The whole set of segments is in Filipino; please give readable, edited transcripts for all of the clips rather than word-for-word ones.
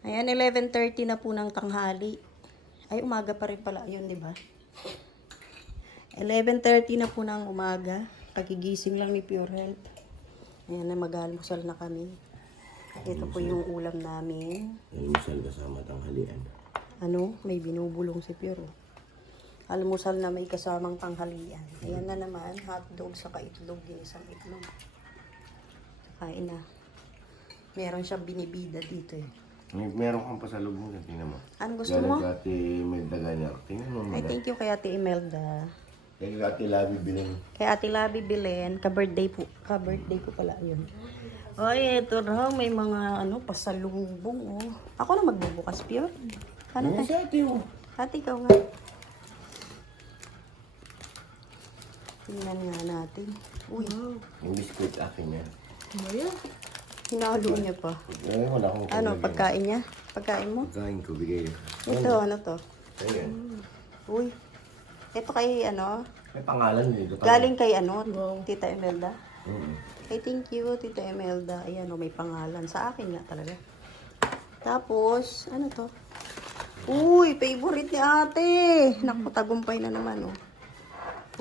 Ayan, 11:30 na po ng tanghali. Ay, umaga pa rin pala yun, di ba? 11:30 na po ng umaga. Kagigising lang ni Pure Health. Ayan na, mag-almusal na kami. Ito po yung ulam namin. Almusal kasama tanghalian. Ano, may binubulong si Pure. Almusal na may kasamang tanghalian. Ayan na naman, hotdog sa itlog, ginisang itlog. Kain na. Meron siyang binibida dito eh. Meron kang pasalubong na, tingnan mo. Ano gusto mo? Galing ka Ate Imelda Ganyer. Tingnan mo Ay, thank you kay Ate Imelda. Thank you Ate Labi Biling. Kay Ate Labi Bilen, ka-birthday po. Ka-birthday ko pala yun. Ay, ito raw, may mga pasalubong oh. Ako na magbubukas, Pure. Ano Ano si Ate oh? Ate, ikaw nga. Tingnan nga natin. Uy, Yung biscuit akin yan. hinalo niya pa. Ngayon wala akong Ano, kulagyan. pagkain niya? Pagkain mo? Pagkain ko, bigay. Ito, ano to? Ayan. Uy, ito kay May pangalan dito. galing kay Tita Imelda. Mm. Ay, thank you, Tita Imelda. Ayan, may pangalan. Sa akin nga talaga. Tapos, ano to? Uy, favorite ni ate. Naku, tagumpay na naman, oh.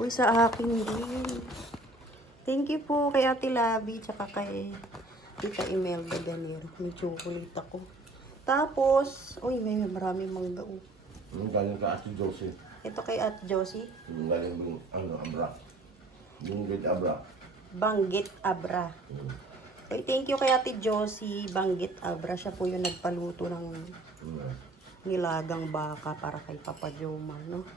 Uy, sa akin din. Thank you po kay Ate Labi, tsaka kay Tita Imelda Ganero. May chocolate ako. Tapos, uy, may maraming mangga, oh. Galing ka Ate Josie. Ito kay Ate Josie. Galing mo Abra. Yung good Abra. Banggit Abra. Uy, thank you kay Ate Josie. Banggit Abra. Siya po yung nagpaluto ng nilagang baka para kay Papa Jomar, no?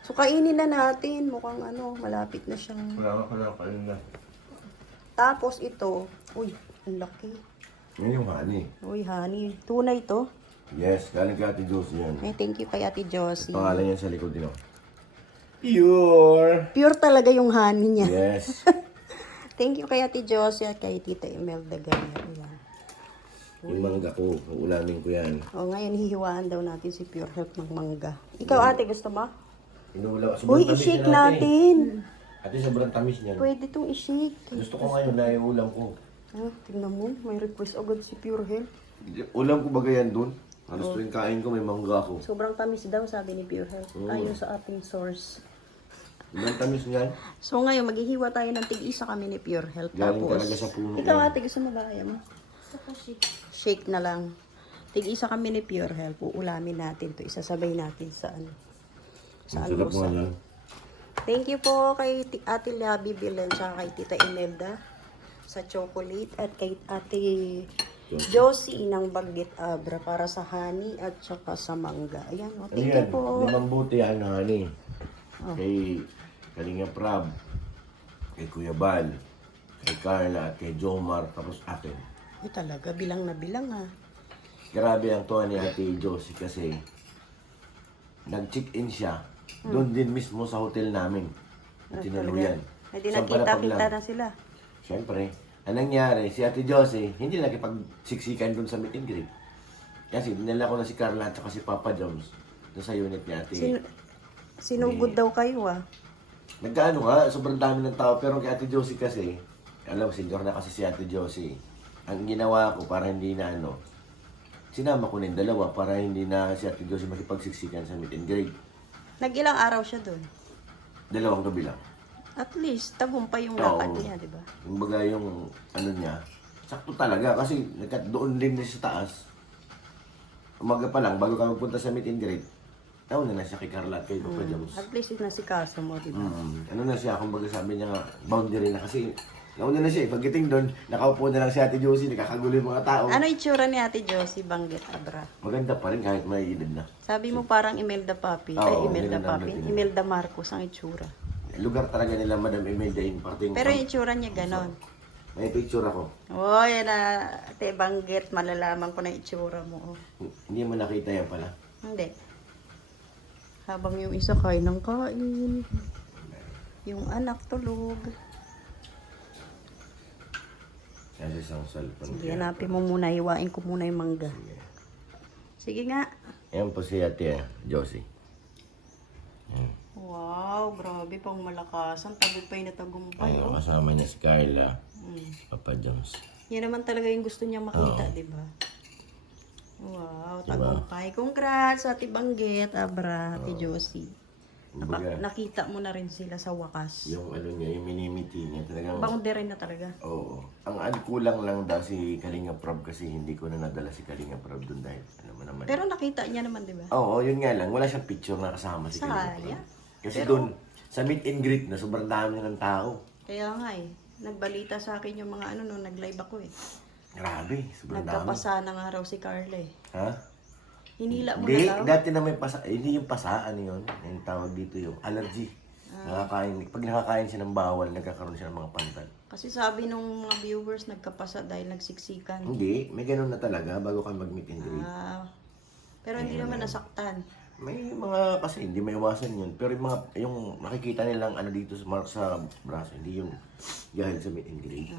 So, kainin na natin. Mukhang malapit na siyang... Wala ka kain na. Tapos ito, uy, ang laki. Yan yung honey. Uy, honey. Tunay to. Yes, galing ka Ate Josie yan. Ay, thank you kay Ate Josie. Pangalan yan sa likod din. Pure! Pure talaga yung honey niya. Yes. Thank you kay Ate Josie at kay Tita Imelda Ganyer. Ayan. Yung mangga ko, ulamin ko yan. O, ngayon hihiwaan daw natin si Pure Health ng mangga. Ikaw, ate, gusto mo? Inuulaw. Uy, i-shake natin. Ate, sobrang tamis niyan. Pwede itong i-shake. Gusto ko ngayon na yung ulam ko. Tingnan mo, may request agad si Pure Health. Ulam ko ba yan dun? Halos tuwing kain ko may mangga ko. Sobrang tamis daw, sabi ni Pure Health. Ayon sa ating source. Ilang tamis niyan? So ngayon, maghihiwa tayo ng tig-isa kami ni Pure Health. Galing Tapos, talaga sa puno ikaw yan. ate, gusto mo ba? Ayaw mo? Shake na lang. Tig-isa kami ni Pure Health. Uulamin natin to. Isasabay natin sa sa Ang sarap nga almusal. lang. Thank you po kay Ate Labi Bilen tsaka kay Tita Imelda sa chocolate at kay Ate Josie ng Banggit Abra para sa honey at saka sa mangga. Ayan, oh, thank you Ayan, po. 5 buti yan, honey. Oh. Kay Kalinga Prab, kay Kuya Bal, kay Carla, at kay Jomar, tapos akin. Ay talaga, bilang na bilang ha. Grabe ang tuwa ni Ate Josie kasi nag-check-in siya doon din mismo sa hotel namin. Tinuluyan. Ay di nakita-kita na sila. Siyempre, ang nangyari, si Ate Josie, hindi nakipag-siksikan doon sa meet and greet. Kasi dinala ko na si Carla at saka si Papa Jones doon sa unit ni Ate. Sinugod daw kayo ah. Nagkaano nga, sobrang dami ng tao. Pero kay Ate Josie kasi, alam, senior na kasi si Ate Josie. Ang ginawa ko para hindi na sinama ko na yung dalawa para hindi na si Ate Josie makipagsiksikan sa meet and greet. Nag-ilang araw siya doon. 2 gabi lang. At least, tagumpay yung Oo. lakad niya, di ba? Yung baga yung niya, sakto talaga kasi doon din na sa taas. Umaga pa lang, bago kami punta sa meet and greet, nauna na siya kay Carla at kay Papa Jones. At least na si Kaso mo, di ba? Ano na siya, kumbaga sabi niya nga, boundary na kasi nauna na siya. Pagdating doon, nakaupo na lang si Ate Josie, nakakagulo yung mga tao. Ano itsura ni Ate Josie Banggit Abra? Maganda pa rin kahit may edad na. Sabi mo parang Imelda Papi. Oo, Imelda ganun Papi. naman din. Imelda Marcos ang itsura. Lugar talaga nila, Madam Imelda, yung parting. Pero yung itsura niya ganon. May picture ako. Oh, yan na. Ate Banggit, malalaman ko na itsura mo. Oh. Hindi mo nakita yan pala. Hindi. Habang yung isa kain ng kain. Yung anak tulog. Kasi isang cellphone. Sige, hanapin mo muna. Hiwain ko muna yung mangga. Sige nga. Ayan po si Ate Josie. Wow, grabe pang malakasan. Tagumpay na tagumpay. Ayun, Oh. kasama niya si Carla, Papa Jones. Yan naman talaga yung gusto niya makita, di ba? Wow. tagumpay. Congrats, Ate Banggit, Abra, Ate Josie. Kumbaga, Nakita mo na rin sila sa wakas. yung ano niya, yung minimiti niya, talagang, Boundary na talaga. oo. Ang kulang lang daw si Kalinga Prab kasi hindi ko na nadala si Kalinga Prab doon dahil, ano mo naman. Pero nakita niya naman, di ba? Oo, yun nga lang, wala siyang picture na kasama si Kalinga Prab. Sayang. Kasi doon, sa meet and greet na, sobrang dami ng tao. Kaya nga eh. Nagbalita sa akin yung mga ano nung nag-live ako eh. Grabe, sobrang dami. Nagkapasa na nga raw si Carla eh. Ha? Hinila mo Hindi, na daw. dati na may pasa, hindi yung pasa, ano yun, yung tawag dito yung allergy. Pag nakakain siya ng bawal, nagkakaroon siya ng mga pantal. Kasi sabi nung mga viewers nagkapasa dahil nagsiksikan. Hindi, may ganun na talaga bago ka mag-meet and greet. Pero hindi naman nasaktan. May mga, kasi hindi may iwasan yun. Pero yung makikita nilang ano dito sa braso, hindi yung dahil sa meet and greet.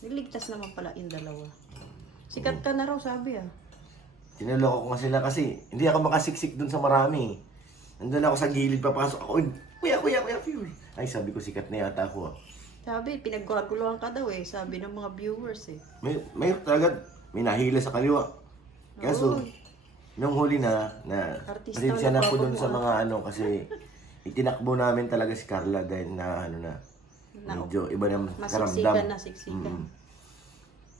Niligtas naman pala yung dalawa. Sikat ka na raw sabi ah. Tinaloko ko nga sila kasi hindi ako makasiksik dun sa marami. Nandun ako sa gilid, papasok ako, kuya, Fury. Ay, sabi ko, sikat na yata ako. Sabi, pinagkaguluhan ka daw eh. Sabi ng mga viewers eh. May talaga, may nahila sa kaliwa. Kaso, nung huli na Artista pasensya na po na dun sa mga ano, kasi itinakbo namin talaga si Carla dahil na ano na, medyo iba na Masiksikan na, siksikan.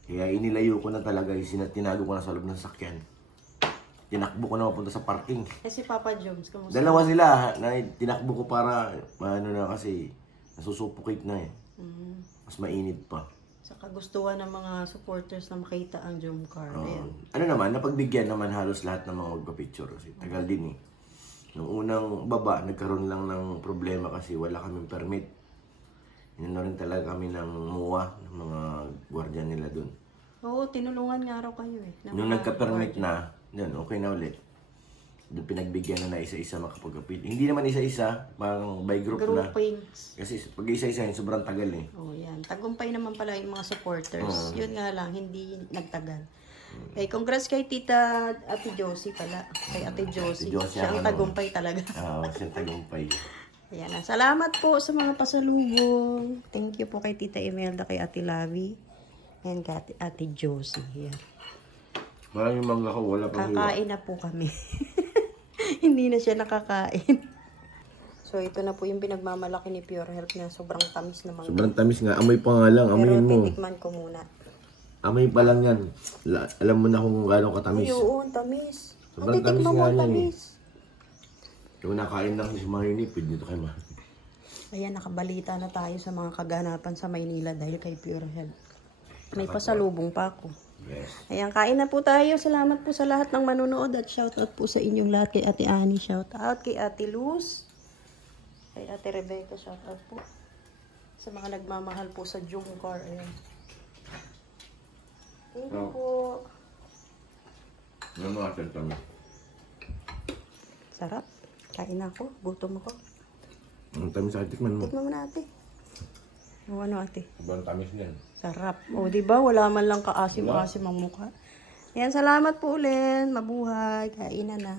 Kaya inilayo ko na talaga, tinago ko na sa loob ng sasakyan. Tinakbo ko na mapunta sa parking. Eh si Papa Jones, kamusta? Dalawa sila, na tinakbo ko para, ano na kasi, nasusuffocate na eh. Mas mainit pa. Sa kagustuhan ng mga supporters na makita ang Jomcar. Ayan. Ano naman, napagbigyan naman halos lahat ng mga magpa-picture kasi tagal din eh. Nung unang baba, nagkaroon lang ng problema kasi wala kaming permit. Inano rin talaga kami ng MUA, ng mga gwardiyan nila dun. Oo, tinulungan nga raw kayo eh. ng Nung mga nagka-permit guardian. na, yun, okay na ulit. Doon pinagbigyan na isa-isa makapag-appeal. Hindi naman isa-isa, parang by group na. Groupings. Kasi pag isa-isa yun, sobrang tagal eh. Oh, yan. Tagumpay naman pala yung mga supporters. Yun nga lang, hindi nagtagal. Eh, congrats kay Tita Ate Josie pala. Kay Ate Josie. Josie Siya ang ang tagumpay talaga. Siyang tagumpay. Ayan na. Salamat po sa mga pasalubong. Thank you po kay Tita Imelda, kay Ate Lavi. And kay Ate Josie. Ayan. Maraming mangga ko, wala pang hiwa. Kakain na po kami. Hindi na siya nakakain. So, ito na po yung pinagmamalaki ni Pure Health na sobrang tamis na mangga. Sobrang tamis nga. Amoy pa nga lang. Pero Amoyin mo. titikman ko muna. Amoy pa lang yan. Alam mo na kung gaano katamis. Ay, oo, ang tamis. Sobrang Titikman tamis mo nga ang yan eh. tamis. Yung nakain lang si Marinipid dito kay Ma. Ayan, nakabalita na tayo sa mga kaganapan sa Maynila dahil kay Pure Health. May pasalubong pa ako. Yes. Ayan, kain na po tayo. Salamat po sa lahat ng manunood at shoutout po sa inyong lahat. Kay Ate Annie, shoutout. Kay Ate Luz. Kay Ate Rebecca, shoutout po. Sa mga nagmamahal po sa Jomcar. Ayan. Thank you po. Ano mga tamis? Sarap. Kain na ako. Gutom ako. Ang tamis sa tikman mo. Tikman mo na ate. O ano ate? Sobrang tamis niyan. Sarap. O di ba wala man lang kaasim-asim ang mukha. Ayan, salamat po ulit. Mabuhay. Kainan na.